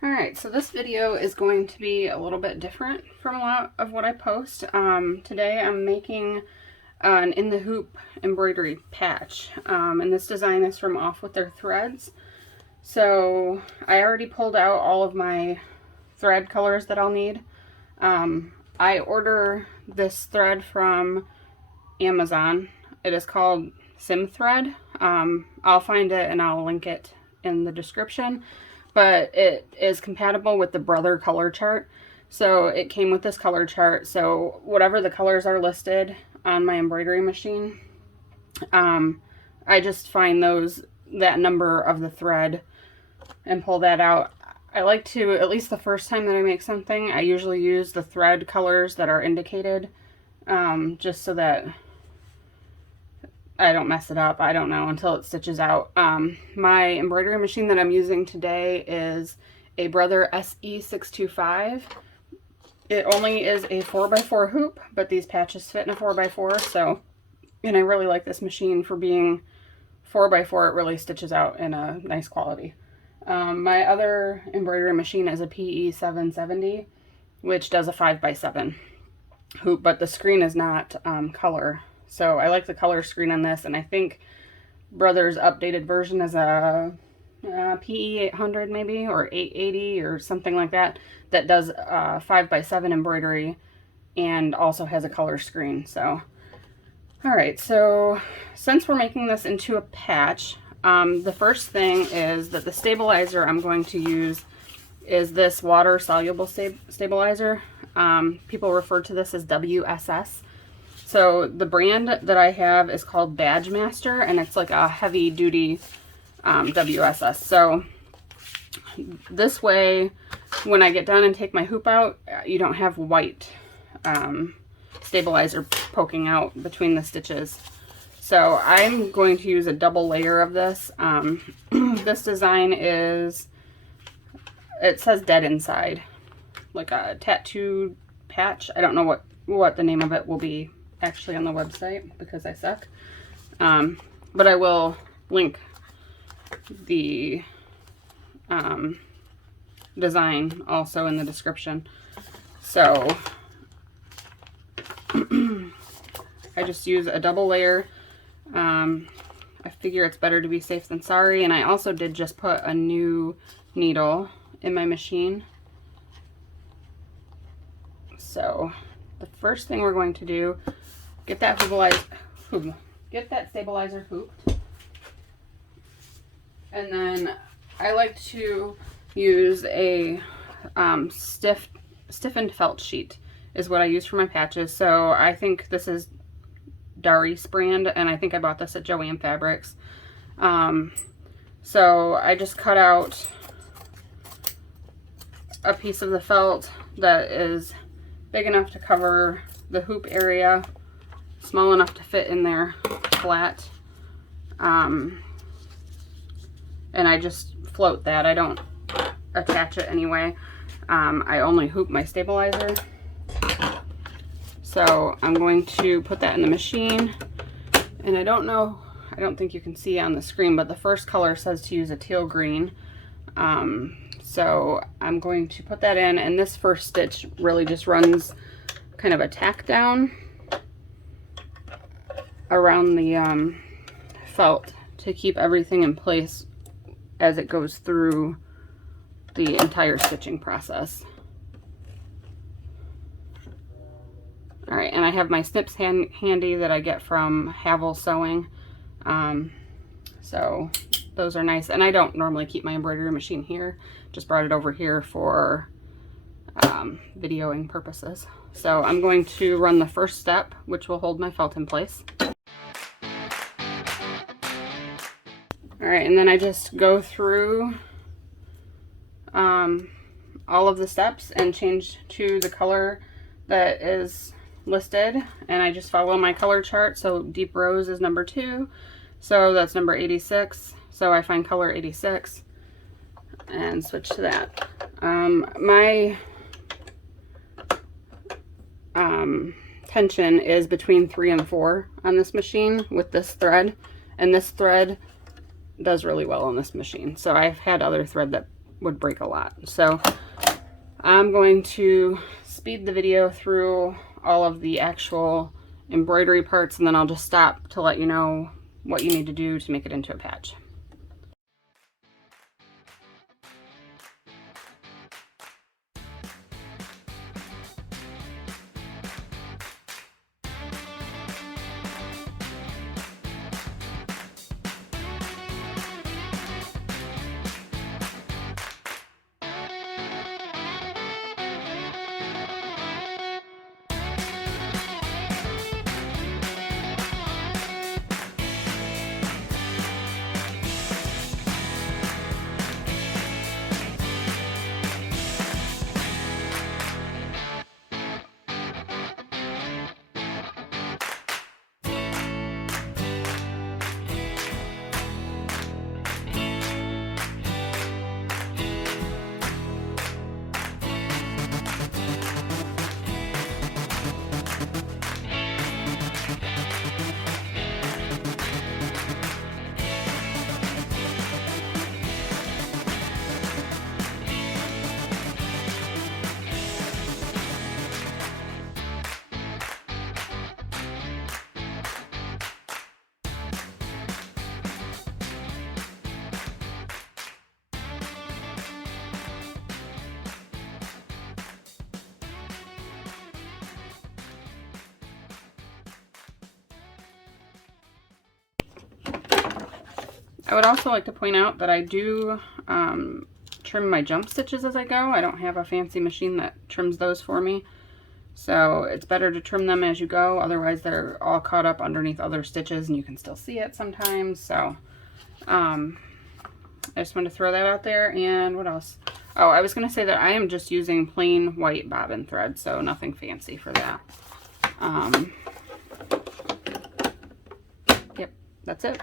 Alright, so this video is going to be a little bit different from a lot of what I post. Today I'm making an in the hoop embroidery patch, and this design is from Off With Their Threads. So I already pulled out all of my thread colors that I'll need. I order this thread from Amazon. It is called Sim Thread. I'll find it and I'll link it in the description. But it is compatible with the Brother color chart. So it came with this color chart. So whatever the colors are listed on my embroidery machine, I just find that number of the thread and pull that out. I like to, at least the first time that I make something, I usually use the thread colors that are indicated, just so that I don't mess it up, I don't know, until it stitches out. My embroidery machine that I'm using today is a Brother SE625. It only is a 4x4 hoop, but these patches fit in a 4x4, so, and I really like this machine for being 4x4. It really stitches out in a nice quality. My other embroidery machine is a PE770, which does a 5x7 hoop, but the screen is not color. So I like the color screen on this, and I think Brother's updated version is a PE800 maybe, or 880 or something like that, that does 5x7 embroidery and also has a color screen. So, alright, so since we're making this into a patch, the first thing is that the stabilizer I'm going to use is this water soluble stabilizer. People refer to this as WSS. So the brand that I have is called Badge Master, and it's like a heavy duty WSS. So this way, when I get done and take my hoop out, you don't have white stabilizer poking out between the stitches. So I'm going to use a double layer of this. This design is, it says Dead Inside, like a tattooed patch. I don't know what the name of it will be actually on the website because I suck. But I will link the design also in the description. So I just use a double layer. I figure it's better to be safe than sorry, and I also did just put a new needle in my machine. So the first thing we're going to do, get that stabilizer hooped, and then I like to use a stiffened felt sheet is what I use for my patches. So I think this is Dari's brand, and I think I bought this at Joann Fabrics. So I just cut out a piece of the felt that is big enough to cover the hoop area, small enough to fit in there flat, and I just float that. I don't attach it anyway. I only hoop my stabilizer. So I'm going to put that in the machine, and I don't think you can see on the screen, but the first color says to use a teal green. So I'm going to put that in, and this first stitch really just runs kind of a tack down around the felt to keep everything in place as it goes through the entire stitching process. Alright, and I have my snips handy that I get from Havel Sewing. So those are nice, and I don't normally keep my embroidery machine here, just brought it over here for videoing purposes. So I'm going to run the first step, which will hold my felt in place. Alright, and then I just go through all of the steps and change to the color that is listed, and I just follow my color chart. So deep rose is number 2, so that's number 86. So I find color 86 and switch to that. My tension is between 3 and 4 on this machine with this thread, and this thread does really well on this machine. So I've had other thread that would break a lot. So I'm going to speed the video through all of the actual embroidery parts, and then I'll just stop to let you know what you need to do to make it into a patch. I would also like to point out that I do trim my jump stitches as I go. I don't have a fancy machine that trims those for me. So it's better to trim them as you go. Otherwise they're all caught up underneath other stitches and you can still see it sometimes. So I just wanted to throw that out there. And what else? Oh, I was going to say that I am just using plain white bobbin thread. So nothing fancy for that. Yep, that's it.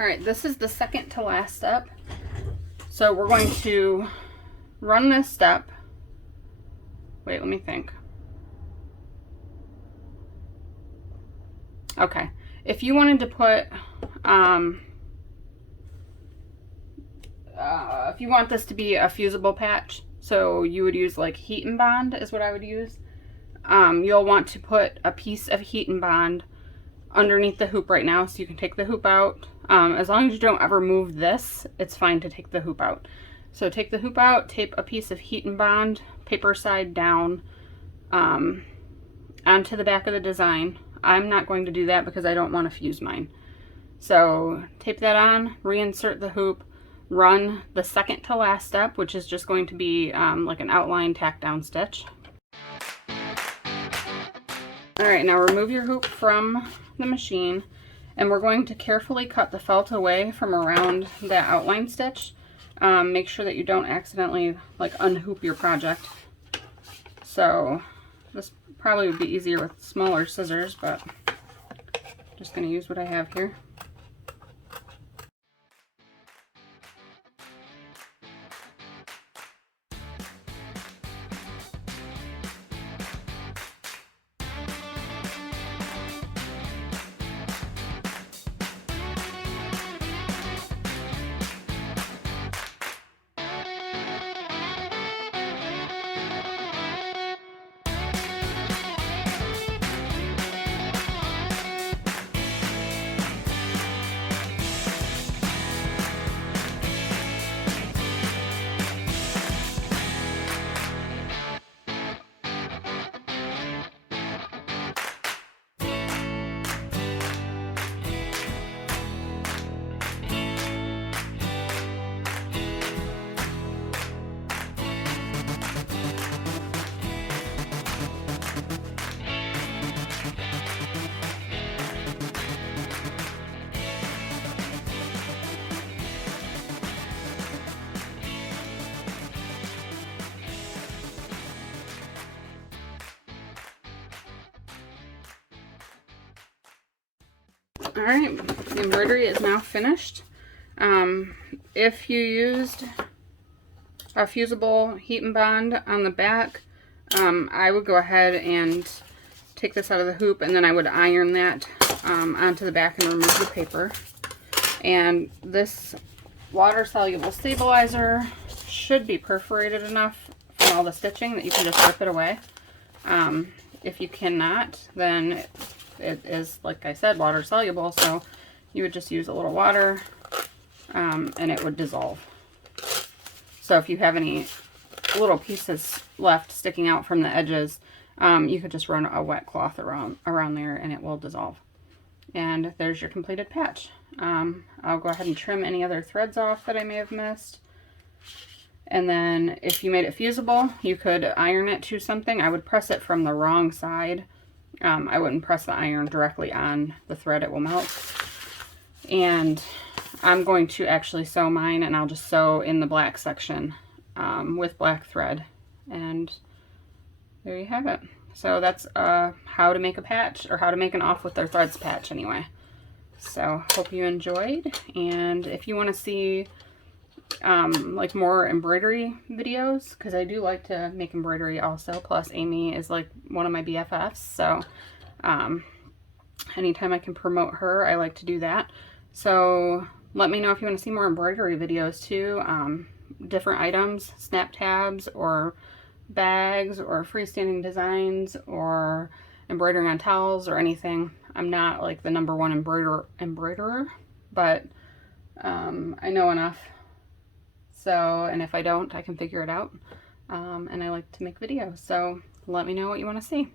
All right, this is the second to last step. So we're going to run this step. Wait, let me think. Okay, if you wanted to put, if you want this to be a fusible patch, so you would use like heat and bond is what I would use. You'll want to put a piece of heat and bond underneath the hoop right now, so you can take the hoop out. As long as you don't ever move this, it's fine to take the hoop out. So take the hoop out, tape a piece of heat and bond, paper side down, onto the back of the design. I'm not going to do that because I don't want to fuse mine. So tape that on, reinsert the hoop, run the second to last step, which is just going to be like an outline tack down stitch. All right, now remove your hoop from the machine, and we're going to carefully cut the felt away from around that outline stitch. Make sure that you don't accidentally like unhoop your project. So this probably would be easier with smaller scissors, but I'm just going to use what I have here. All right, the embroidery is now finished. If you used a fusible heat and bond on the back, I would go ahead and take this out of the hoop, and then I would iron that onto the back and remove the paper. And this water-soluble stabilizer should be perforated enough from all the stitching that you can just rip it away. If you cannot, then it is, like I said, water soluble, so you would just use a little water and it would dissolve. So if you have any little pieces left sticking out from the edges, you could just run a wet cloth around there and it will dissolve. And there's your completed patch. I'll go ahead and trim any other threads off that I may have missed. And then if you made it fusible, you could iron it to something. I would press it from the wrong side. I wouldn't press the iron directly on the thread, it will melt. And I'm going to actually sew mine, and I'll just sew in the black section with black thread. And there you have it. So that's how to make a patch, or how to make an off with their threads patch anyway. So hope you enjoyed, and if you want to see like more embroidery videos, because I do like to make embroidery also, plus Amy is like one of my BFFs, so anytime I can promote her, I like to do that. So let me know if you want to see more embroidery videos too, different items, snap tabs or bags or freestanding designs or embroidering on towels or anything. I'm not like the #1 embroiderer, but I know enough. So, and if I don't, I can figure it out. And I like to make videos. So let me know what you want to see.